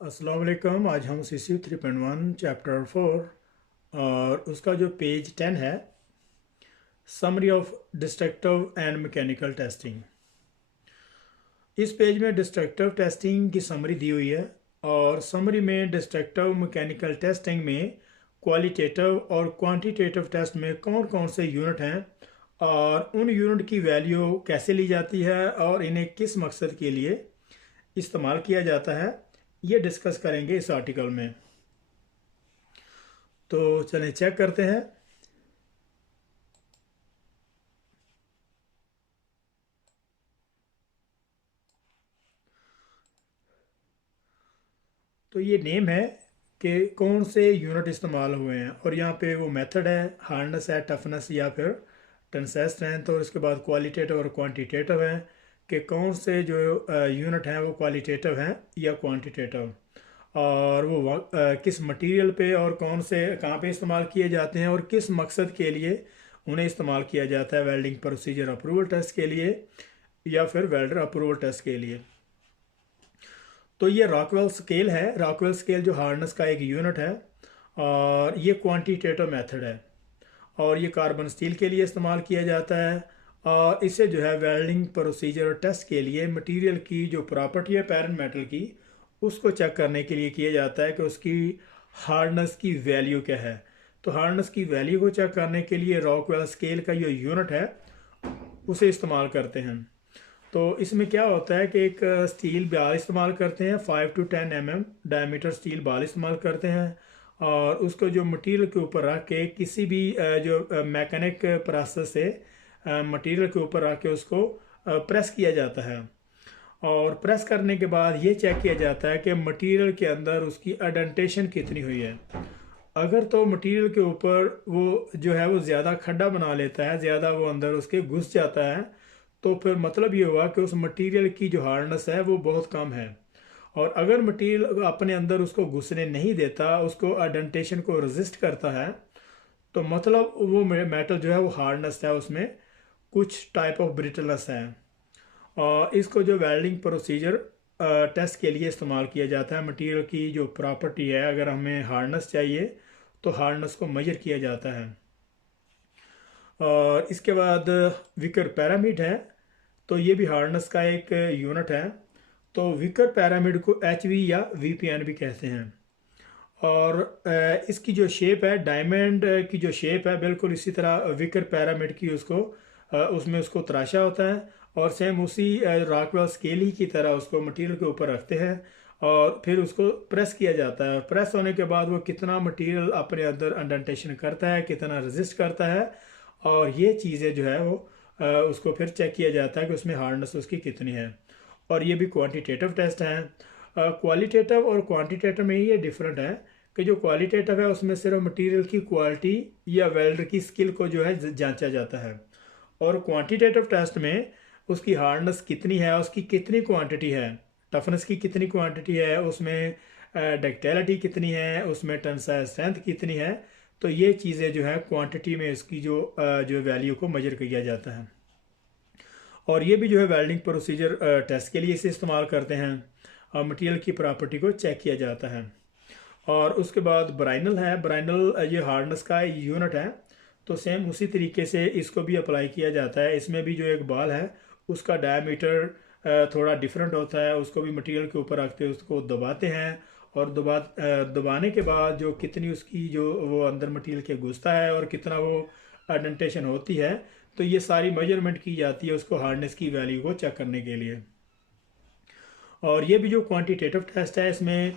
अस्सलाम वालेकुम। आज हम CCU 3.1 चैप्टर 4 और उसका जो पेज 10 है, summary of destructive and mechanical testing. इस पेज में डिस्ट्रक्टिव टेस्टिंग की समरी दी हुई है और समरी में डिस्ट्रक्टिव मैकेनिकल टेस्टिंग में क्वालिटेटिव और क्वांटिटेटिव टेस्ट में कौन कौन से यूनिट हैं और उन यूनिट की वैल्यू कैसे ली जाती है और इन्हें किस मकसद के लिए इस्तेमाल किया जाता है, ये डिस्कस करेंगे इस आर्टिकल में। तो चलें चेक करते हैं। तो ये नेम है कि कौन से यूनिट इस्तेमाल हुए हैं और यहाँ पे वो मेथड है, हार्डनेस है, टफनेस या फिर टेंसाइल स्ट्रेंथ, और उसके बाद क्वालिटेटिव और क्वांटिटेटिव है कि कौन से जो यूनिट हैं वो क्वालिटेटिव हैं या क्वांटिटेटिव, और वो किस मटेरियल पे और कौन से कहाँ पे इस्तेमाल किए जाते हैं और किस मकसद के लिए उन्हें इस्तेमाल किया जाता है, वेल्डिंग प्रोसीजर अप्रूवल टेस्ट के लिए या फिर वेल्डर अप्रूवल टेस्ट के लिए। तो ये रॉकवेल स्केल है। रॉकवेल स्केल जो हार्डनेस का एक यूनिट है और ये क्वांटिटेटिव मेथड है और ये कार्बन स्टील के लिए इस्तेमाल किया जाता है और इसे जो है वेल्डिंग प्रोसीजर और टेस्ट के लिए मटेरियल की जो प्रॉपर्टी है पैरेंट मेटल की, उसको चेक करने के लिए किया जाता है कि उसकी हार्डनेस की वैल्यू क्या है। तो हार्डनेस की वैल्यू को चेक करने के लिए रॉकवेल स्केल का जो यूनिट है उसे इस्तेमाल करते हैं। तो इसमें क्या होता है कि एक स्टील बाल इस्तेमाल करते हैं, 5 to 10 mm डायमीटर स्टील बाल इस्तेमाल करते हैं और उसको जो मटेरियल के ऊपर रख के किसी भी जो मैकेनिक प्रोसेस से मटेरियल के ऊपर रख के उसको प्रेस किया जाता है और प्रेस करने के बाद ये चेक किया जाता है कि मटेरियल के अंदर उसकी एडेंटेशन कितनी हुई है। अगर तो मटेरियल के ऊपर वो जो है वो ज़्यादा खड्डा बना लेता है, ज़्यादा वो अंदर उसके घुस जाता है, तो फिर मतलब ये हुआ कि उस मटेरियल की जो हार्डनेस है वो बहुत कम है। और अगर मटेरियल अपने अंदर उसको घुसने नहीं देता, उसको एडेंटेशन को रेजिस्ट करता है, तो मतलब वो मेटल जो है वो हार्डनेस है, उसमें कुछ टाइप ऑफ ब्रिटलनेस है। और इसको जो वेल्डिंग प्रोसीजर टेस्ट के लिए इस्तेमाल किया जाता है। मटेरियल की जो प्रॉपर्टी है, अगर हमें हार्डनेस चाहिए तो हार्डनेस को मेजर किया जाता है। और इसके बाद विकर पैरामिड है, तो ये भी हार्डनेस का एक यूनिट है। तो विकर पैरामिड को HV या VPN भी कहते हैं। और इसकी जो शेप है, डायमंड की जो शेप है, बिल्कुल इसी तरह विकर पैरामिड की उसको उसमें उसको तराशा होता है और सेम उसी रॉकवेल स्केल ही की तरह उसको मटेरियल के ऊपर रखते हैं और फिर उसको प्रेस किया जाता है। और प्रेस होने के बाद वो कितना मटेरियल अपने अंदर इंडेंटेशन करता है, कितना रेजिस्ट करता है, और ये चीज़ें जो है वो उसको फिर चेक किया जाता है कि उसमें हार्डनेस उसकी कितनी है। और ये भी क्वांटिटेटिव टेस्ट हैं। क्वालिटेटिव और क्वांटिटेटिव में ये डिफरेंट है कि जो क्वालिटेटिव है उसमें सिर्फ मटेरियल की क्वालिटी या वेल्डर की स्किल को जो है जांचा जाता है, और क्वांटिटेटिव टेस्ट में उसकी हार्डनेस कितनी है, उसकी कितनी क्वांटिटी है, टफनेस की कितनी क्वांटिटी है, उसमें डक्टिलिटी कितनी है, उसमें टेंसाइल स्ट्रेंथ कितनी है। तो ये चीज़ें जो है क्वांटिटी में इसकी जो वैल्यू को मेजर किया जाता है। और ये भी जो है वेल्डिंग प्रोसीजर टेस्ट के लिए इसे इस्तेमाल करते हैं और मटेरियल की प्रॉपर्टी को चेक किया जाता है। और उसके बाद ब्राइनल है। ब्राइनल ये हार्डनेस का यूनिट है, तो सेम उसी तरीके से इसको भी अप्लाई किया जाता है। इसमें भी जो एक बाल है उसका डायमीटर थोड़ा डिफरेंट होता है, उसको भी मटेरियल के ऊपर रखते हैं, उसको दबाते हैं और दबाने के बाद जो कितनी उसकी जो वो अंदर मटेरियल के घुसता है और कितना वो एडेंटेशन होती है, तो ये सारी मेजरमेंट की जाती है उसको हार्डनेस की वैल्यू को चेक करने के लिए। और ये भी जो क्वांटिटेटिव टेस्ट है, इसमें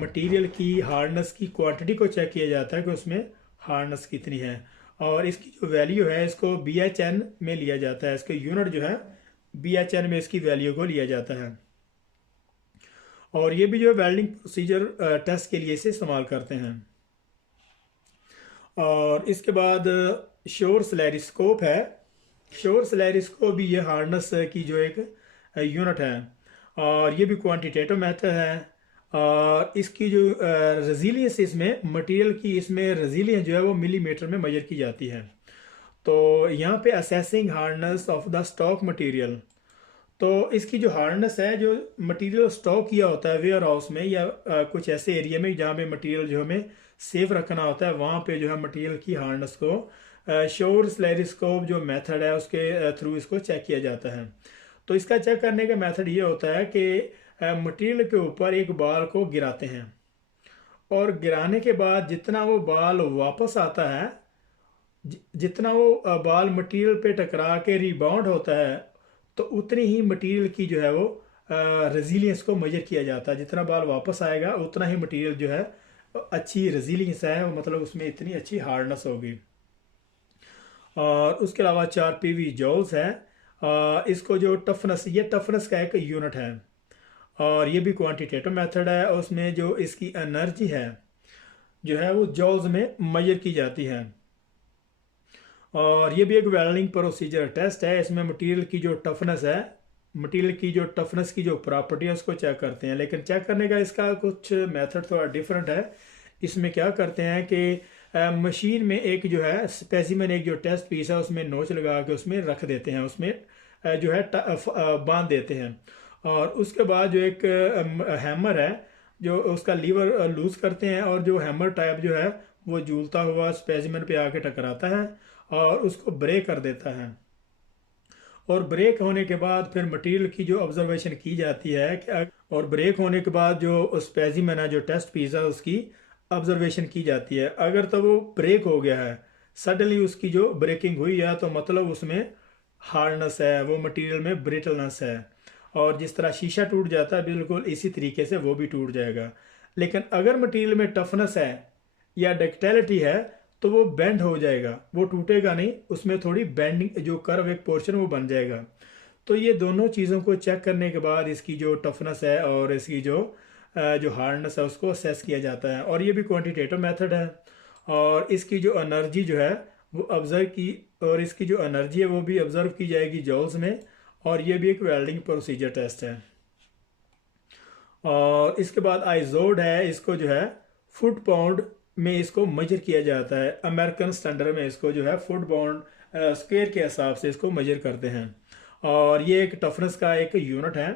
मटेरियल की हार्डनेस की क्वांटिटी को चेक किया जाता है कि उसमें हार्डनेस कितनी है, और इसकी जो वैल्यू है इसको BHN में लिया जाता है। इसके यूनिट जो है BHN में इसकी वैल्यू को लिया जाता है। और ये भी जो वेल्डिंग प्रोसीजर टेस्ट के लिए इसे इस्तेमाल करते हैं। और इसके बाद श्योर स्लेरिस्कोप है। श्योर स्लेरिस्कोप भी ये हार्डनेस की जो एक यूनिट है और ये भी क्वांटिटेटिव मेथड है। और इसकी जो रेजिलियंस, इसमें मटेरियल की इसमें रेजिलियंस जो है वो मिलीमीटर में मेजर की जाती है। तो यहाँ पे assessing hardness of the stock material, तो इसकी जो हार्डनेस है, जो मटेरियल स्टॉक किया होता है वेयर हाउस में या कुछ ऐसे एरिया में जहाँ पे मटेरियल जो हमें सेफ रखना होता है, वहाँ पे जो है मटेरियल की हार्डनेस को श्योर स्लेरिस्कोप जो मेथड है उसके थ्रू इसको चेक किया जाता है। तो इसका चेक करने का मेथड ये होता है कि मटेरियल के ऊपर एक बाल को गिराते हैं और गिराने के बाद जितना वो बाल वापस आता है, जितना वो बाल मटेरियल पे टकरा के रिबाउंड होता है, तो उतनी ही मटेरियल की जो है वो रेजिलियंस को मेजर किया जाता है। जितना बाल वापस आएगा उतना ही मटेरियल जो है अच्छी रेजिलियंस है, मतलब उसमें इतनी अच्छी हार्डनेस होगी। और उसके अलावा 4 पीवी जॉल्स है। इसको जो टफनेस, ये टफनेस का एक यूनिट है और ये भी क्वांटिटेटिव मेथड है। और उसमें जो इसकी एनर्जी है जो है वो जॉल्स में मेजर की जाती है। और ये भी एक वेल्डिंग प्रोसीजर टेस्ट है। इसमें मटेरियल की जो टफनेस है, मटेरियल की जो टफनेस की जो प्रॉपर्टी है उसको चेक करते हैं, लेकिन चेक करने का इसका कुछ मेथड थोड़ा डिफरेंट है। इसमें क्या करते हैं कि मशीन में एक जो है स्पेसिमेन, एक जो टेस्ट पीस है उसमें नोच लगा के उसमें रख देते हैं, उसमें जो है बांध देते हैं। और उसके बाद जो एक हैमर है जो उसका लीवर लूज करते हैं और जो हैमर टाइप जो है वो झूलता हुआ स्पेसिमेन पे आके टकराता है और उसको ब्रेक कर देता है। और ब्रेक होने के बाद फिर मटेरियल की जो ऑब्जर्वेशन की जाती है कि, और ब्रेक होने के बाद जो स्पेसिमेन है, जो टेस्ट पीस है, उसकी ऑब्जर्वेशन की जाती है। अगर तो वो ब्रेक हो गया है, सडनली उसकी जो ब्रेकिंग हुई है, तो मतलब उसमें हार्डनेस है, वो मटेरियल में ब्रिटलनेस है। और जिस तरह शीशा टूट जाता है बिल्कुल इसी तरीके से वो भी टूट जाएगा। लेकिन अगर मटेरियल में टफनेस है या डक्टिलिटी है तो वो बेंड हो जाएगा, वो टूटेगा नहीं, उसमें थोड़ी बेंडिंग जो कर्व एक पोर्शन वो बन जाएगा। तो ये दोनों चीज़ों को चेक करने के बाद इसकी जो टफनेस है और इसकी जो हार्डनेस है उसको असेस किया जाता है। और ये भी क्वांटिटेटिव मेथड है। और इसकी जो एनर्जी जो है वो ऑब्जर्व की, और इसकी जो एनर्जी है वो भी ऑब्जर्व की जाएगी जॉल्स में। और ये भी एक वेल्डिंग प्रोसीजर टेस्ट है। और इसके बाद आइजोड है, इसको जो है फुट पाउंड में इसको मेजर किया जाता है। अमेरिकन स्टैंडर्ड में इसको जो है फुट पाउंड स्क्वायर के हिसाब से इसको मेजर करते हैं। और ये एक टफनेस का एक यूनिट है।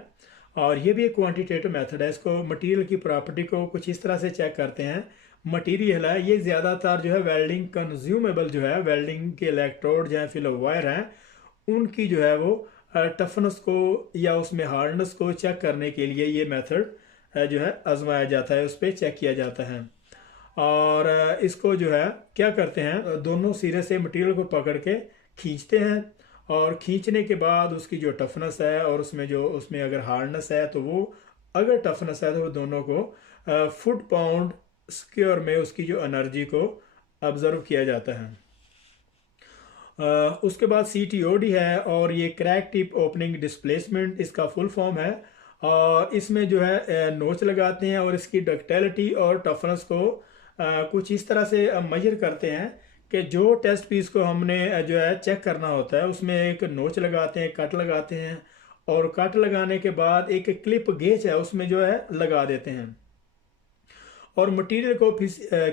और ये भी एक क्वांटिटेटिव मेथड है। इसको मटेरियल की प्रॉपर्टी को कुछ इस तरह से चेक करते हैं। मटेरियल है ये ज़्यादातर जो है वेल्डिंग कंज्यूमेबल जो है, वेल्डिंग के इलेक्ट्रोड या फिर वायर हैं, उनकी जो है वो टफनेस को या उसमें हार्डनेस को चेक करने के लिए ये मेथड जो है आजमाया जाता है, उस पर चेक किया जाता है। और इसको जो है क्या करते हैं, दोनों सिरे से मटेरियल को पकड़ के खींचते हैं। और खींचने के बाद उसकी जो टफनेस है और उसमें अगर हार्डनेस है तो वो, अगर टफनेस है तो वो दोनों को फुट पाउंड स्क्वायर में उसकी जो एनर्जी को ऑब्जर्व किया जाता है। उसके बाद CTOD है और ये क्रैक टिप ओपनिंग डिस्प्लेसमेंट इसका फुल फॉर्म है। और इसमें जो है नोच लगाते हैं और इसकी डक्टिलिटी और टफनेस को कुछ इस तरह से मेजर करते हैं कि जो टेस्ट पीस को हमने जो है चेक करना होता है उसमें एक नोच लगाते हैं, कट लगाते हैं। और कट लगाने के बाद एक क्लिप गेज है उसमें जो है लगा देते हैं। और मटेरियल को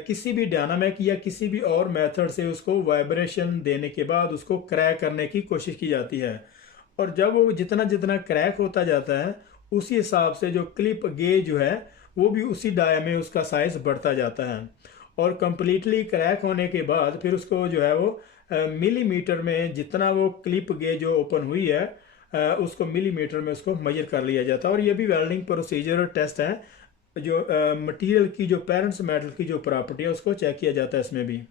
किसी भी डायनामिक या किसी भी और मेथड से उसको वाइब्रेशन देने के बाद उसको क्रैक करने की कोशिश की जाती है। और जब वो जितना जितना क्रैक होता जाता है उसी हिसाब से जो क्लिप गेज जो है वो भी उसी डाया में उसका साइज बढ़ता जाता है। और कंप्लीटली क्रैक होने के बाद फिर उसको जो है वो मिलीमीटर में, जितना वो क्लिप गेज जो ओपन हुई है उसको मिलीमीटर में उसको मेजर कर लिया जाता है। और ये भी वेल्डिंग प्रोसीजर टेस्ट है, जो मटेरियल की जो पेरेंट्स मेटल की जो प्रॉपर्टी है उसको चेक किया जाता है इसमें भी।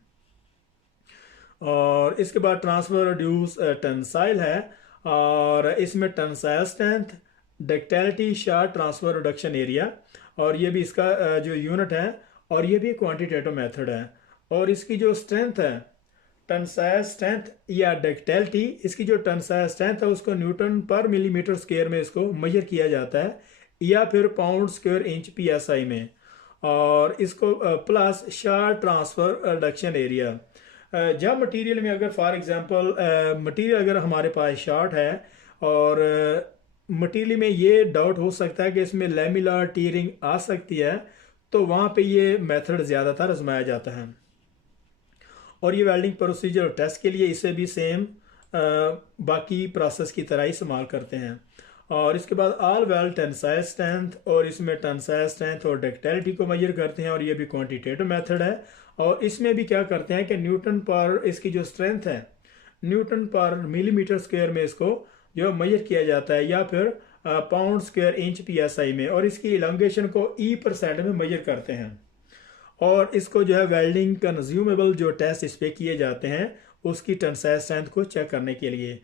और इसके बाद ट्रांसफर रिड्यूस टेंसाइल है। और इसमें tensile strength, ductility, short transfer reduction area, और ये भी इसका जो यूनिट है। और ये भी क्वांटिटेटिव मेथड है। और इसकी जो स्ट्रेंथ है, टेंसाइल स्ट्रेंथ या डक्टिलिटी, इसकी जो टेंसाइल स्ट्रेंथ है उसको न्यूटन पर मिलीमीटर स्क्वायर में इसको मेजर किया जाता है या फिर पाउंड स्क्वायर इंच PSI में। और इसको plus short transfer reduction area. जब मटेरियल में अगर फॉर एग्जांपल मटेरियल अगर हमारे पास शार्ट है और मटेरियल में ये डाउट हो सकता है कि इसमें लैमिनार टीयरिंग आ सकती है, तो वहाँ पे ये मेथड ज़्यादातर आजमाया जाता है। और ये वेल्डिंग प्रोसीजर और टेस्ट के लिए इसे भी सेम बाकी प्रोसेस की तरह ही इस्तेमाल करते हैं। और इसके बाद ऑल वेल्ड टेंसाइल स्ट्रेंथ, और इसमें टेंसाइल स्ट्रेंथ और डक्टिलिटी को मेजर करते हैं, और ये भी क्वांटिटेटिव मेथड है। और इसमें भी क्या करते हैं कि न्यूटन पर इसकी जो स्ट्रेंथ है, न्यूटन पर मिलीमीटर स्क्वायर में इसको जो मेजर किया जाता है, या फिर पाउंड स्क्वायर इंच पीएसआई में, और इसकी इलांगेशन को % में मेजर करते हैं। और इसको जो है वेल्डिंग कंज्यूमेबल जो टेस्ट इस पे किए जाते हैं उसकी टेंसाइल स्ट्रेंथ को चेक करने के लिए।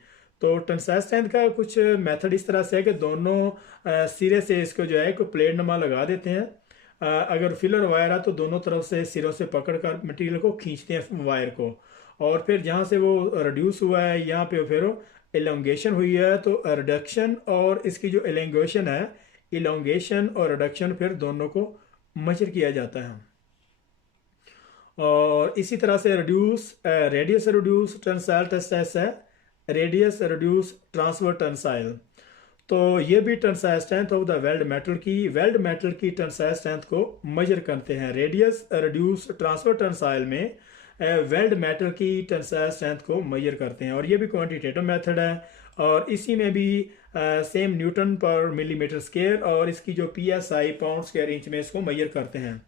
तो टेंसाइल स्ट्रेंथ का कुछ मेथड इस तरह से है कि दोनों सिरे से इसको जो है प्लेट नुमा लगा देते हैं। अगर फिलर वायर है तो दोनों तरफ से सिरों से पकड़ कर मटीरियल को खींचते हैं वायर को, और फिर जहाँ से वो रिड्यूस हुआ है यहाँ पे फिर एलोंगेशन हुई है, तो रिडक्शन और इसकी जो एलोंगेशन है, इलोंगेशन और रिडक्शन फिर दोनों को मेजर किया जाता है। और इसी तरह से रेडियस रिड्यूस टेंसाइल टेस्ट है, रेडियस रिड्यूस ट्रांसफर टेंसाइल। तो ये भी tensile strength of the weld metal की टेंसाइल स्ट्रेंथ को मेजर करते हैं। रेडियस रिड्यूस ट्रांसफर टेंसाइल में वेल्ड मेटल की टेंसाइल स्ट्रेंथ को मेजर करते हैं, और ये भी क्वांटिटेटिव मेथड है। और इसी में भी सेम न्यूटन पर मिलीमीटर स्क्वायर, और इसकी जो पीएसआई पाउंड स्क्वायर इंच में इसको मेजर करते हैं।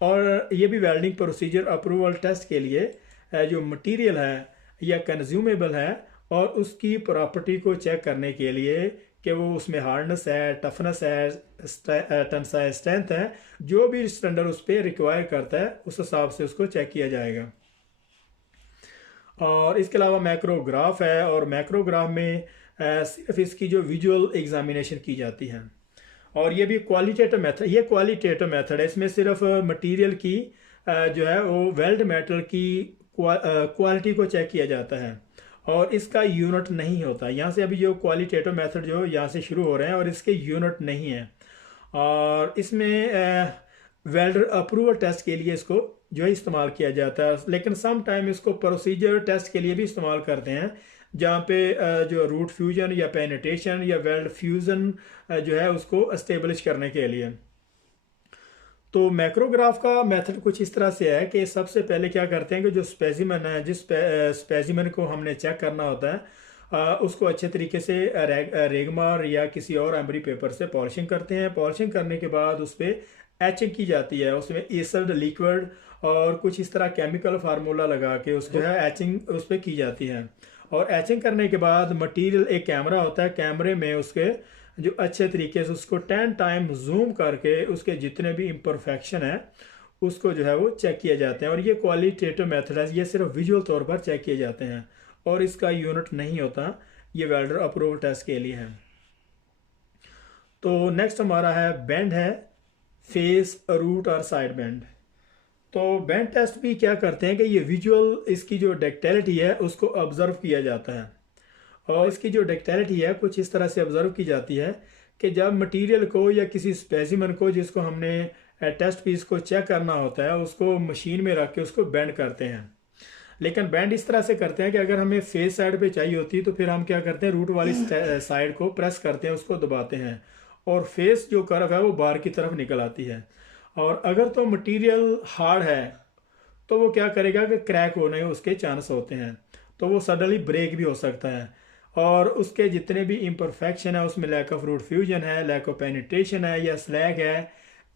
और ये भी वेल्डिंग प्रोसीजर अप्रूवल टेस्ट के लिए जो मटेरियल है या कंज्यूमेबल है, और उसकी प्रॉपर्टी को चेक करने के लिए कि वो उसमें हार्डनेस है, टफनेस है, टेंसाइल स्ट्रेंथ है, जो भी स्टैंडर्ड उस पर रिक्वायर करता है उस हिसाब से उसको चेक किया जाएगा। और इसके अलावा मैक्रोग्राफ है, और मैक्रोग्राफ में सिर्फ इसकी जो विजुअल एग्जामिनेशन की जाती है। और ये भी क्वालिटेटिव मेथड है। इसमें सिर्फ मटेरियल की जो है वो वेल्ड मेटल की क्वालिटी को चेक किया जाता है, और इसका यूनिट नहीं होता। यहाँ से अभी जो क्वालिटेटिव मेथड जो यहाँ से शुरू हो रहे हैं, और इसके यूनिट नहीं है। और इसमें वेल्डर अप्रूवल टेस्ट के लिए इसको जो है इस्तेमाल किया जाता है, लेकिन सम टाइम इसको प्रोसीजर टेस्ट के लिए भी इस्तेमाल करते हैं, जहाँ पे जो रूट फ्यूजन या पेनिट्रेशन या वेल्ड फ्यूजन जो है उसको एस्टेब्लिश करने के लिए। तो मैक्रोग्राफ का मेथड कुछ इस तरह से है कि सबसे पहले क्या करते हैं कि जो स्पेसिमन है, जिस स्पेसिमन को हमने चेक करना होता है, उसको अच्छे तरीके से रेगमार या किसी और एम्बरी पेपर से पॉलिशिंग करते हैं। पॉलिशिंग करने के बाद उस पर एचिंग की जाती है, उसमें एसिड लिक्विड और कुछ इस तरह केमिकल फार्मूला लगा के उसको है एचिंग उस पर की जाती है। और एचिंग करने के बाद मटेरियल, एक कैमरा होता है, कैमरे में उसके जो अच्छे तरीके से उसको 10 टाइम जूम करके उसके जितने भी इम्परफेक्शन है उसको जो है वो चेक किए जाते हैं। और ये क्वालिटेटिव मेथड है, ये सिर्फ विजुअल तौर पर चेक किए जाते हैं, और इसका यूनिट नहीं होता। ये वेल्डर अप्रूवल टेस्ट के लिए है। तो नेक्स्ट हमारा है बेंड है, फेस, रूट और साइड बेंड। तो बेंड टेस्ट भी क्या करते हैं कि ये विजुअल इसकी जो डक्टिलिटी है उसको ऑब्जर्व किया जाता है, और इसकी जो डक्टिलिटी है कुछ इस तरह से ऑब्जर्व की जाती है कि जब मटेरियल को या किसी स्पेसिमन को जिसको हमने टेस्ट पीस को चेक करना होता है उसको मशीन में रख के उसको बेंड करते हैं। लेकिन बेंड इस तरह से करते हैं कि अगर हमें फेस साइड पे चाहिए होती है तो फिर हम क्या करते हैं, रूट वाली साइड को प्रेस करते हैं, उसको दबाते हैं, और फेस जो कर्व है वो बाहर की तरफ निकल आती है। और अगर तो मटेरियल हार्ड है तो वो क्या करेगा कि क्रैक होने उसके चांस होते हैं, तो वो सडनली ब्रेक भी हो सकता है। और उसके जितने भी इम्परफेक्शन है उसमें लैक ऑफ रूट फ्यूजन है, लैक ऑफ पेनिट्रेशन है, या स्लैग है,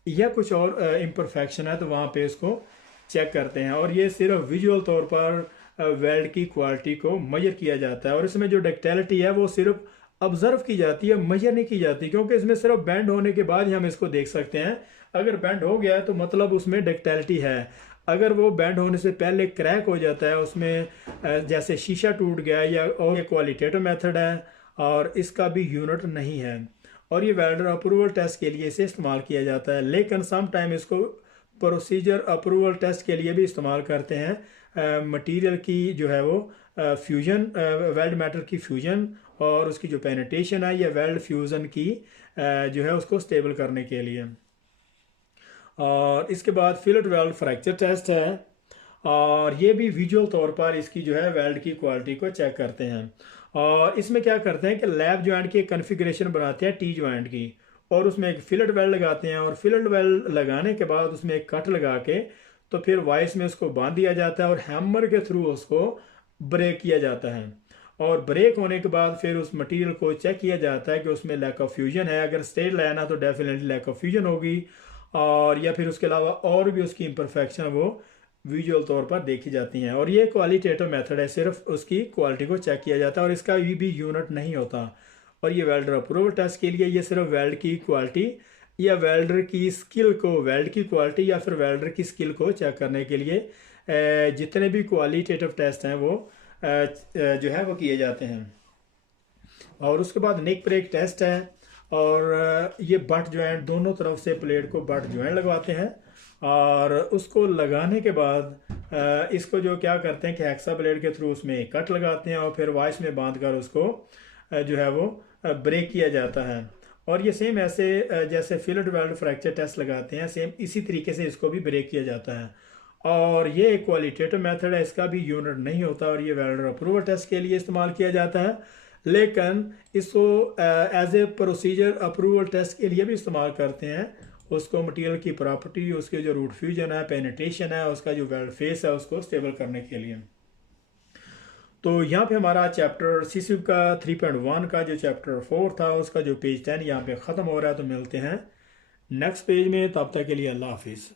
या कुछ और इम्परफेक्शन है, तो वहाँ पे इसको चेक करते हैं। और ये सिर्फ विजुअल तौर पर वेल्ड की क्वालिटी को मेजर किया जाता है। और इसमें जो डक्टिलिटी है वो सिर्फ ऑब्जर्व की जाती है, मेजर नहीं की जाती, क्योंकि इसमें सिर्फ बेंड होने के बाद ही हम इसको देख सकते हैं। अगर बेंड हो गया है तो मतलब उसमें डक्टिलिटी है। अगर वो बेंड होने से पहले क्रैक हो जाता है उसमें, जैसे शीशा टूट गया, या और ये क्वालिटेटिव मेथड है और इसका भी यूनिट नहीं है, और ये वेल्डर अप्रूवल टेस्ट के लिए इसे इस्तेमाल किया जाता है। लेकिन सम टाइम इसको प्रोसीजर अप्रूवल टेस्ट के लिए भी इस्तेमाल करते हैं। मटेरियल की जो है वो फ्यूजन, वेल्ड मेटल की फ्यूजन और उसकी जो पेनिट्रेशन है या वेल्ड फ्यूजन की जो है उसको स्टेबल करने के लिए। और इसके बाद फिलेट वेल्ड फ्रैक्चर टेस्ट है, और ये भी विजुअल तौर पर इसकी जो है वेल्ड की क्वालिटी को चेक करते हैं। और इसमें क्या करते हैं कि लैब जॉइंट की कन्फिग्रेशन बनाते हैं टी जॉइंट की, और उसमें एक फिलेट वेल्ड लगाते हैं, और फिलेट वेल्ड लगाने के बाद उसमें एक कट लगा के तो फिर वाइस में उसको बांध दिया जाता है, और हैमर के थ्रू उसको ब्रेक किया जाता है। और ब्रेक होने के बाद फिर उस मटेरियल को चेक किया जाता है कि उसमें लैक ऑफ फ्यूजन है। अगर स्ट्रेट लाइन है तो डेफिनेटली लैक ऑफ फ्यूजन होगी, और या फिर उसके अलावा और भी उसकी इम्परफेक्शन वो विजुअल तौर पर देखी जाती हैं। और ये क्वालिटेटिव मेथड है, सिर्फ उसकी क्वालिटी को चेक किया जाता है और इसका भी यूनिट नहीं होता। और ये वेल्डर अप्रूवल टेस्ट के लिए ये सिर्फ वेल्ड की क्वालिटी या वेल्डर की स्किल को, वेल्ड की क्वालिटी या फिर वेल्डर की स्किल को चेक करने के लिए जितने भी क्वालिटेटिव टेस्ट हैं वो जो है वो किए जाते हैं। और उसके बाद नेक ब्रेक टेस्ट है, और ये बट जॉइंट दोनों तरफ से प्लेट को बट जॉइंट लगवाते हैं, और उसको लगाने के बाद इसको जो क्या करते हैं कि हेक्सा ब्लेड के थ्रू उसमें एक कट लगाते हैं और फिर वाइस में बांध कर उसको जो है वो ब्रेक किया जाता है। और ये सेम ऐसे जैसे फिलेट वेल्ड फ्रैक्चर टेस्ट लगाते हैं, सेम इसी तरीके से इसको भी ब्रेक किया जाता है। और ये एक क्वालिटेटिव मेथड है, इसका भी यूनिट नहीं होता और ये वेल्डर अप्रूवल टेस्ट के लिए इस्तेमाल किया जाता है। लेकिन इसको as a procedure approval test के लिए भी इस्तेमाल करते हैं। उसको मटेरियल की प्रॉपर्टी, उसके जो रूट फ्यूजन है, पेनिट्रेशन है, उसका जो वेल्ड फेस है, उसको स्टेबल करने के लिए। तो यहाँ पे हमारा चैप्टर सीसी का 3.1 का जो चैप्टर 4 था उसका जो पेज 10 यहाँ पे ख़त्म हो रहा है। तो मिलते हैं नेक्स्ट पेज में, तब तक के लिए अल्लाह हाफिज़।